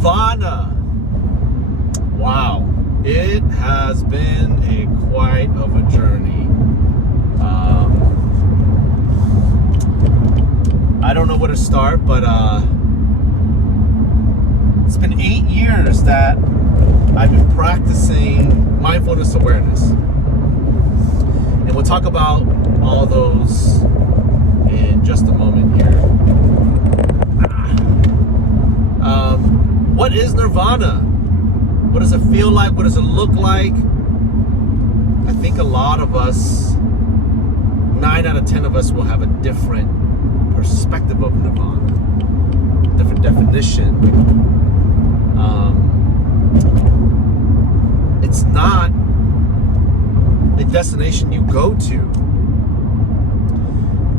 Nirvana. Wow, it has been quite of a journey. I don't know where to start, but it's been 8 years that I've been practicing mindfulness awareness. And we'll talk about all those in just a moment here. What is Nirvana? What does it feel like? What does it look like? I think a lot of us, 9 out of 10 of us, will have a different perspective of Nirvana, different definition. It's not a destination you go to.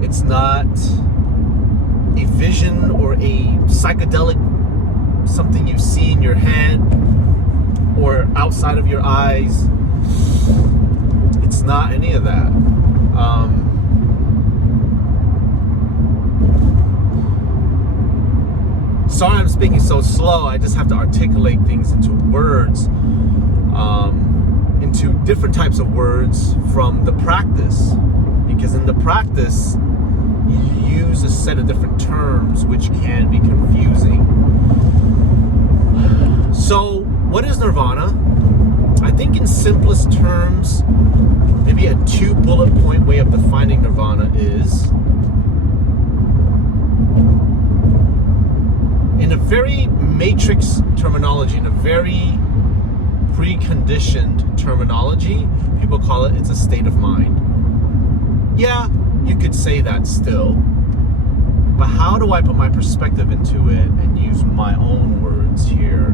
It's not a vision or a psychedelic, something you see in your head or outside of your eyes. It's not any of that. Sorry I'm speaking so slow. I just have to articulate things into words, into different types of words from the practice. Because in the practice, you use a set of different terms which can be confusing. So, what is Nirvana? I think in simplest terms, maybe a 2 bullet point way of defining Nirvana is, in a very matrix terminology, in a very preconditioned terminology, people call it's a state of mind. Yeah, you could say that still, but how do I put my perspective into it and use my own words here?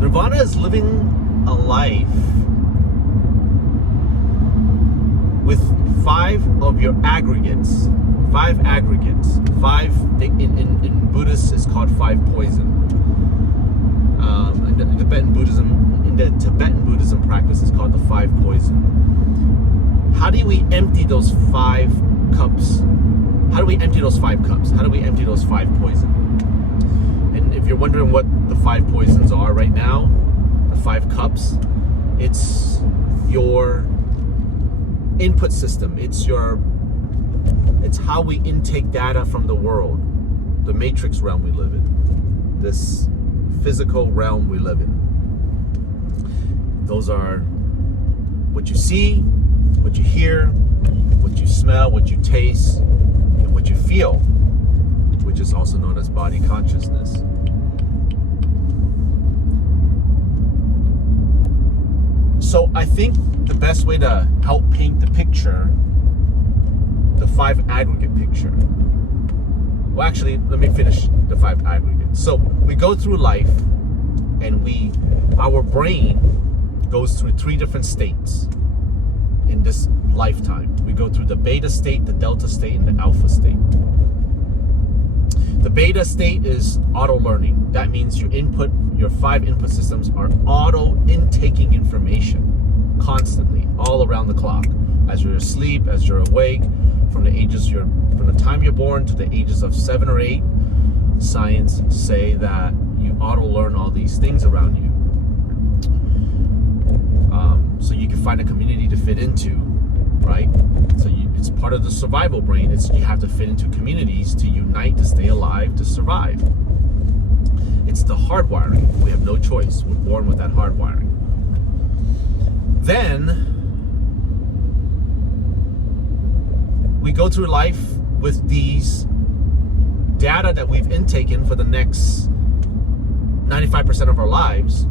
Nirvana is living a life with 5 of your aggregates. 5 aggregates. 5 in Buddhist is called 5 poison. In the Tibetan Buddhism practice is called the 5 poison. How do we empty those 5 cups? How do we empty those 5 cups? How do we empty those 5 poison? And if you're wondering what the 5 poisons are right now, the 5 cups, it's your input system. It's how we intake data from the world, the matrix realm we live in, this physical realm we live in. Those are what you see, what you hear, what you smell, what you taste, and what you feel, which is also known as body consciousness. So I think the best way to help paint the picture, the 5 aggregate picture. Well, actually, let me finish the 5 aggregates. So we go through life, and our brain goes through 3 different states in this lifetime. We go through the beta state, the delta state, and the alpha state. The beta state is auto learning. That means your 5 input systems are auto intaking information constantly, all around the clock. As you're asleep, as you're awake, from the time you're born to the ages of 7 or 8, science say that you auto learn all these things around you. So you can find a community to fit into, right? So it's part of the survival brain. You have to fit into communities to unite, to stay alive, to survive. It's the hardwiring. We have no choice. We're born with that hardwiring. Then we go through life with these data that we've intaken for the next 95% of our lives.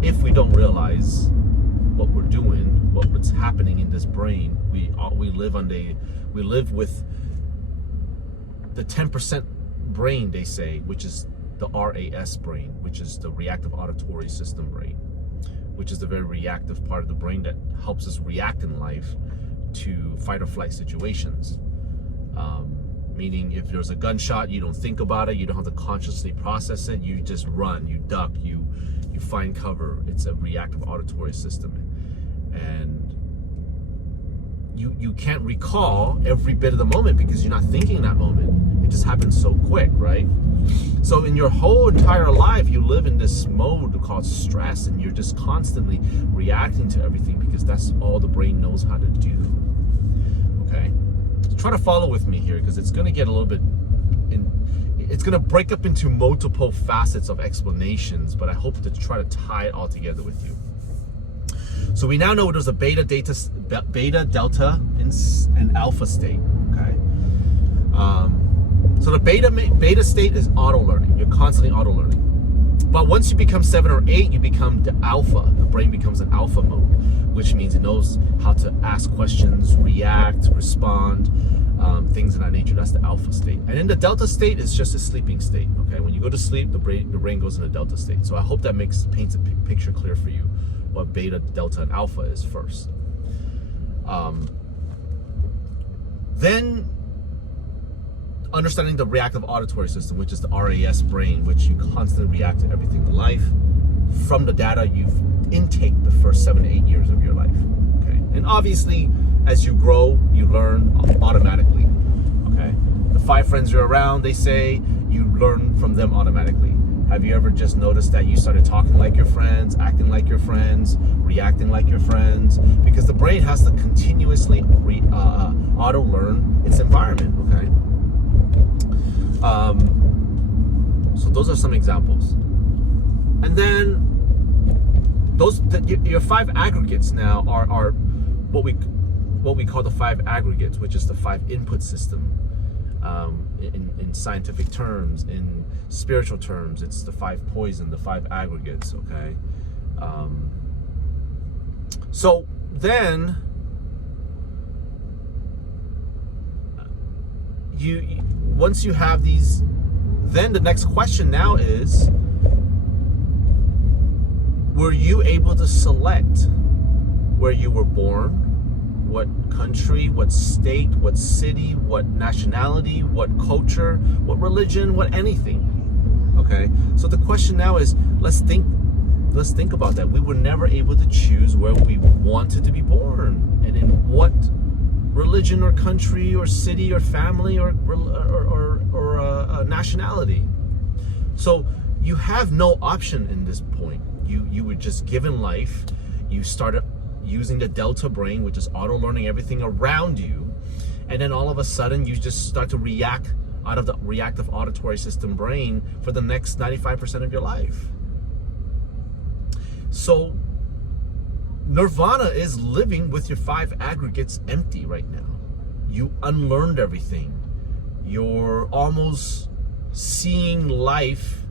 If we don't realize what we're doing, what's happening in this brain, we live with the 10% brain, they say, which is the RAS brain, which is the reactive auditory system brain, which is the very reactive part of the brain that helps us react in life to fight or flight situations. Meaning if there's a gunshot, you don't think about it, you don't have to consciously process it, you just run, you duck, you find cover. It's a reactive auditory system. And you can't recall every bit of the moment because you're not thinking in that moment. It just happens so quick, right? So in your whole entire life, you live in this mode called stress, and you're just constantly reacting to everything because that's all the brain knows how to do. Okay? So try to follow with me here, because it's going to get a little bit it's going to break up into multiple facets of explanations, but I hope to try to tie it all together with you. So we now know there's a beta, delta, and alpha state. Okay. So the beta state is auto learning. You're constantly auto learning. But once you become 7 or 8, you become the alpha. The brain becomes an alpha mode, which means it knows how to ask questions, react, respond, things of that nature. That's the alpha state. And in the delta state, it's just a sleeping state. Okay, when you go to sleep, the brain goes in a delta state. So I hope that paints a picture clear for you what beta, delta, and alpha is first. Then understanding the reactive auditory system, which is the RAS brain, which you constantly react to everything in life from the data you've intaked the first 7 to 8 years of your life. Okay, and obviously as you grow, you learn automatically. Okay, the 5 friends you're around, they say you learn from them automatically. Have you ever just noticed that you started talking like your friends, acting like your friends, reacting like your friends? Because the brain has to continuously auto learn its environment. Okay. So those are some examples, and then your 5 aggregates now are what we call the 5 aggregates, which is the 5 input system. In scientific terms, in spiritual terms, it's the 5 poison, the 5 aggregates. Okay. So then once you have these, then the next question now is, were you able to select where you were born, what country, what state, what city, what nationality, what culture, what religion, what anything? Okay, so the question now is, let's think about that. We were never able to choose where we wanted to be born and in what religion or country or city or family or nationality. So you have no option in this point. You were just given life. You started using the delta brain, which is auto learning everything around you, and then all of a sudden you just start to react out of the reactive auditory system brain for the next 95% of your life. So Nirvana is living with your 5 aggregates empty right now. You unlearned everything. You're almost seeing life.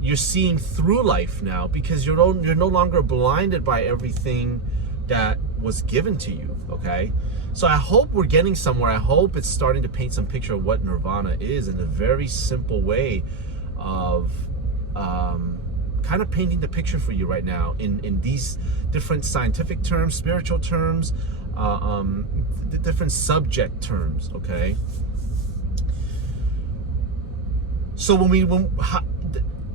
You're seeing through life now because you're no longer blinded by everything that was given to you. Okay, so I hope we're getting somewhere. I hope it's starting to paint some picture of what Nirvana is in a very simple way of kind of painting the picture for you right now in these different scientific terms, spiritual terms, the different subject terms. Okay, so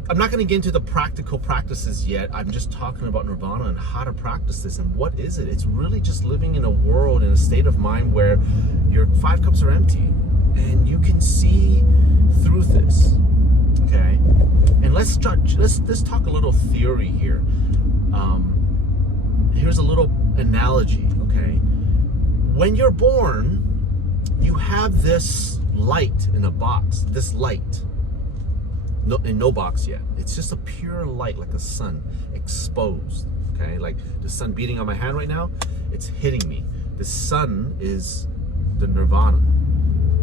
I'm not going to get into the practical practices yet. I'm just talking about Nirvana and how to practice this and what is it. It's really just living in a world, in a state of mind where your 5 cups are empty and you can see through this. Okay, and let's talk a little theory here. Here's a little analogy. Okay, when you're born, you have this light in a box. This light. No box yet. It's just a pure light, like the sun, exposed. Okay, like the sun beating on my hand right now, it's hitting me. The sun is the Nirvana,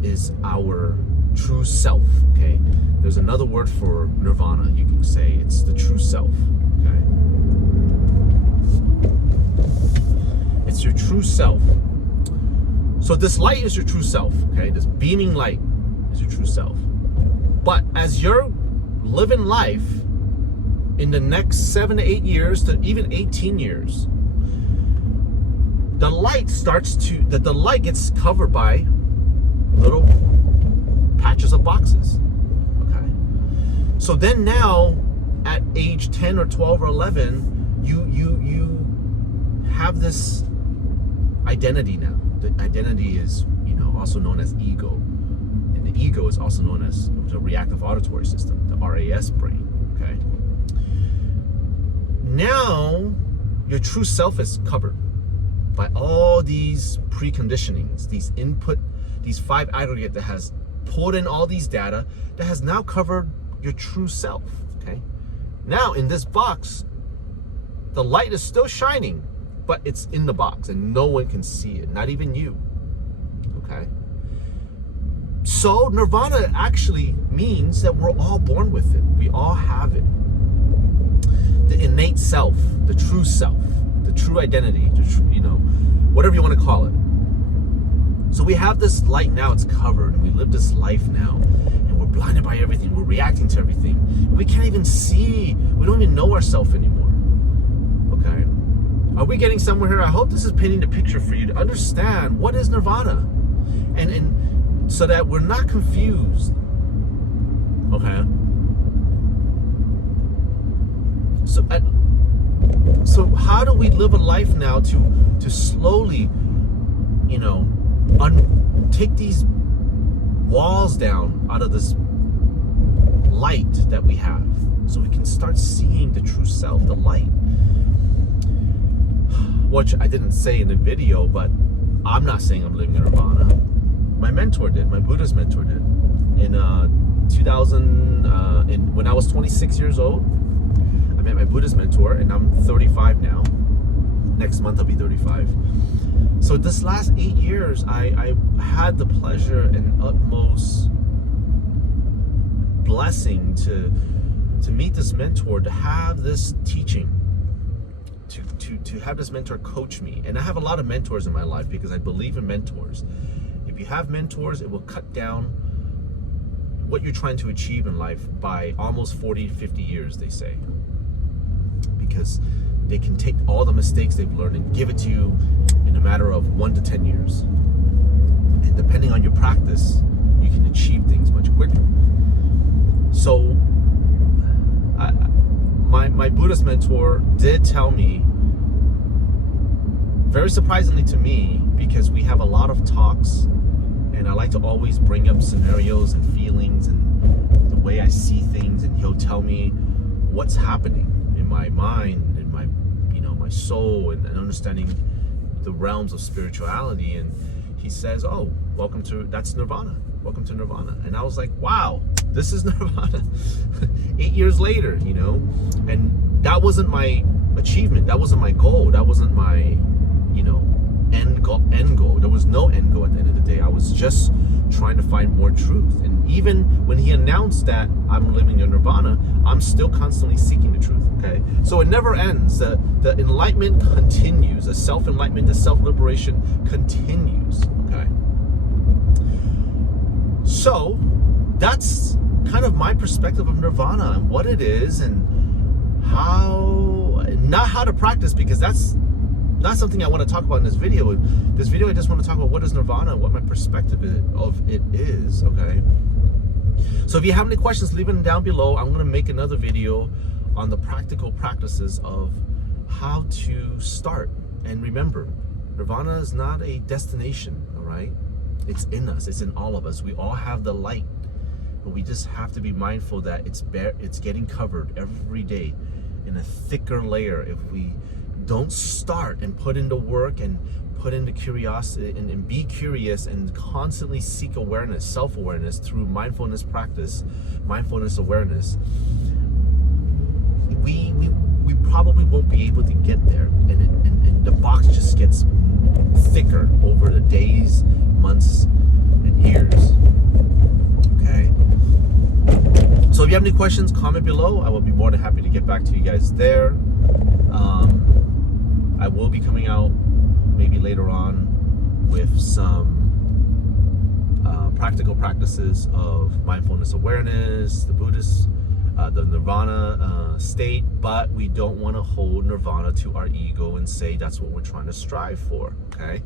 is our true self. Okay, there's another word for Nirvana. You can say it's the true self. Okay, it's your true self. So this light is your true self. Okay, this beaming light is your true self. But as you're living life in the next 7 to 8 years to even 18 years, the light gets covered by little patches of boxes. Okay, so then now at age 10 or 12 or 11, you have this identity now. The identity is, also known as ego. And the ego is also known as the reactive auditory system, the RAS brain, okay? Now, your true self is covered by all these preconditionings, these input, these 5 aggregate that has pulled in all these data that has now covered your true self, okay? Now, in this box, the light is still shining, but it's in the box and no one can see it, not even you, okay? So Nirvana actually means that we're all born with it. We all have it. The innate self, the true identity, whatever you want to call it. So we have this light now, it's covered, and we live this life now, and we're blinded by everything, we're reacting to everything. And we can't even see, we don't even know ourselves anymore, okay? Are we getting somewhere here? I hope this is painting the picture for you to understand what is Nirvana, and so that we're not confused, okay? So how do we live a life now to slowly, take these walls down out of this light that we have, so we can start seeing the true self, the light? Which I didn't say in the video, but I'm not saying I'm living in Nirvana. My mentor did, my Buddhist mentor did. In 2000, when I was 26 years old, I met my Buddhist mentor, and I'm 35 now. Next month I'll be 35. So this last 8 years, I had the pleasure and utmost blessing to meet this mentor, to have this teaching, to have this mentor coach me. And I have a lot of mentors in my life because I believe in mentors. If you have mentors, it will cut down what you're trying to achieve in life by almost 40, 50 years, they say. Because they can take all the mistakes they've learned and give it to you in a matter of 1 to 10 years. And depending on your practice, you can achieve things much quicker. So, my Buddhist mentor did tell me, very surprisingly to me, because we have a lot of talks, and I like to always bring up scenarios and feelings and the way I see things, and he'll tell me what's happening in my mind, in my my soul, and understanding the realms of spirituality. And he says, oh, that's Nirvana. Welcome to Nirvana. And I was like, wow, this is Nirvana. 8 years later, and that wasn't my achievement. That wasn't my goal. That wasn't my, end goal. There was no end goal at the end of the day. I was just trying to find more truth. And even when he announced that I'm living in Nirvana, I'm still constantly seeking the truth, okay? So it never ends. The enlightenment continues. The self-enlightenment, the self-liberation continues, okay? So that's kind of my perspective of Nirvana and what it is, and not how to practice, because that's not something I want to talk about in this video. This video, I just want to talk about what is Nirvana, what my perspective of it is, okay? So if you have any questions, leave them down below. I'm going to make another video on the practical practices of how to start. And remember, Nirvana is not a destination, all right? It's in us. It's in all of us. We all have the light, but we just have to be mindful that it's getting covered every day in a thicker layer. If we don't start and put in the work and put in the curiosity and be curious and constantly seek awareness, self-awareness through mindfulness practice, mindfulness awareness, we probably won't be able to get there. And the box just gets thicker over the days, months, and years. Okay? So if you have any questions, comment below. I will be more than happy to get back to you guys there. I will be coming out maybe later on with some practical practices of mindfulness awareness, the Buddhist, the Nirvana state, but we don't want to hold Nirvana to our ego and say that's what we're trying to strive for, okay?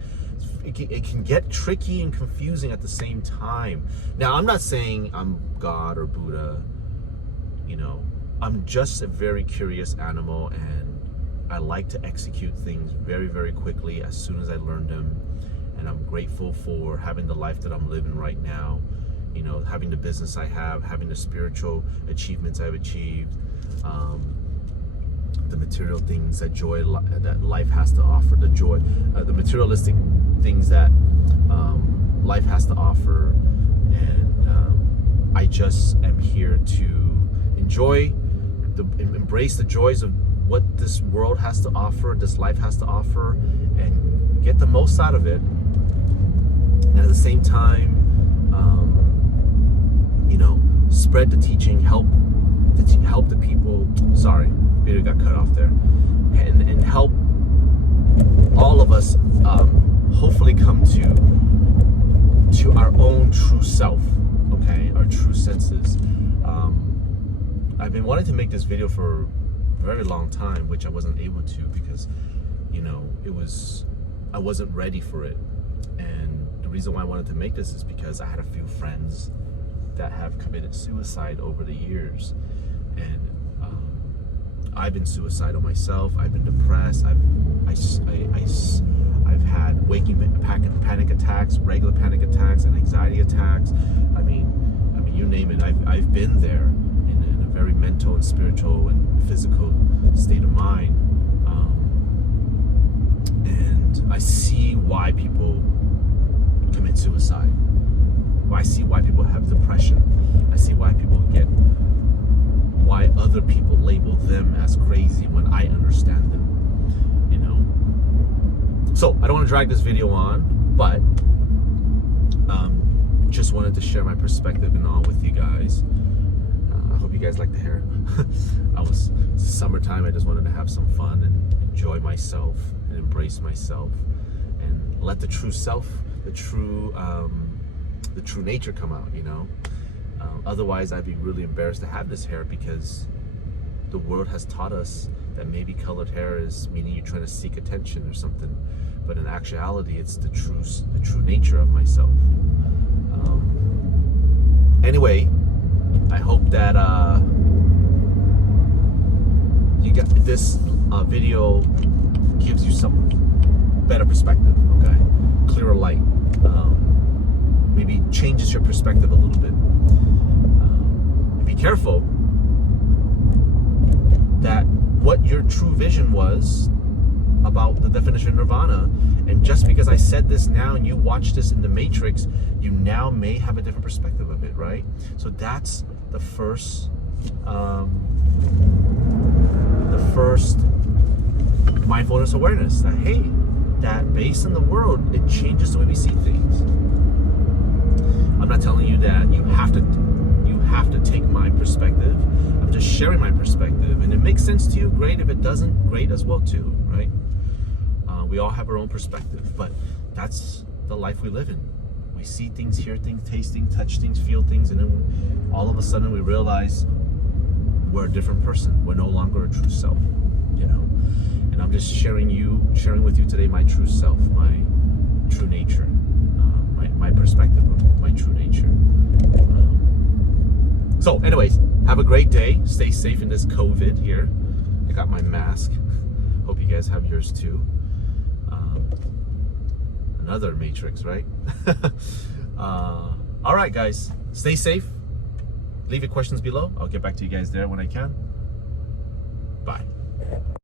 It can get tricky and confusing at the same time. Now, I'm not saying I'm God or Buddha, I'm just a very curious animal, and I like to execute things very, very quickly as soon as I learn them. And I'm grateful for having the life that I'm living right now, you know, having the business I have, having the spiritual achievements I've achieved, the material things that that life has to offer, the materialistic things that life has to offer, and I just am here to embrace the joys of what this world has to offer, this life has to offer, and get the most out of it. And at the same time, you know, spread the teaching, help the people. Sorry, video got cut off there, and help all of us hopefully come to our own true self. Okay, our true senses. I've been wanting to make this video for a very long time, which I wasn't able to because, you know, I wasn't ready for it. And the reason why I wanted to make this is because I had a few friends that have committed suicide over the years, and I've been suicidal myself. I've been depressed. I've had panic attacks, regular panic attacks, and anxiety attacks. I mean, you name it. I've been there in a very mental and spiritual and physical state of mind, and I see why people commit suicide. I see why people have depression. I see why other people label them as crazy when I understand them, you know. So I don't want to drag this video on, but just wanted to share my perspective and all with you guys. I hope you guys like the hair. It's summertime. I just wanted to have some fun and enjoy myself and embrace myself and let the true self, the true nature come out, you know. Otherwise, I'd be really embarrassed to have this hair, because the world has taught us that maybe colored hair is meaning you're trying to seek attention or something, but in actuality, it's the true nature of myself. Anyway, I hope that you got this video gives you some better perspective, okay, clearer light. Maybe changes your perspective a little bit. Be careful that what your true vision was about the definition of Nirvana, and just because I said this now and you watch this in the Matrix, you now may have a different perspective of it, right? So that's the first mindfulness awareness, that hey, that based on the world, it changes the way we see things. I'm not telling you that you have to take my perspective. I'm just sharing my perspective, and it makes sense to you, great. If it doesn't, great as well too, right? We all have our own perspective, but that's the life we live in. We see things, hear things, taste things, touch things, feel things, and then all of a sudden we realize we're a different person. We're no longer a true self, you know. And I'm just sharing with you today my true self, my true nature, my perspective of my true nature. So anyways, have a great day. Stay safe in this COVID here. I got my mask. Hope you guys have yours too. Another Matrix, right? All right, guys. Stay safe. Leave your questions below. I'll get back to you guys there when I can. Bye.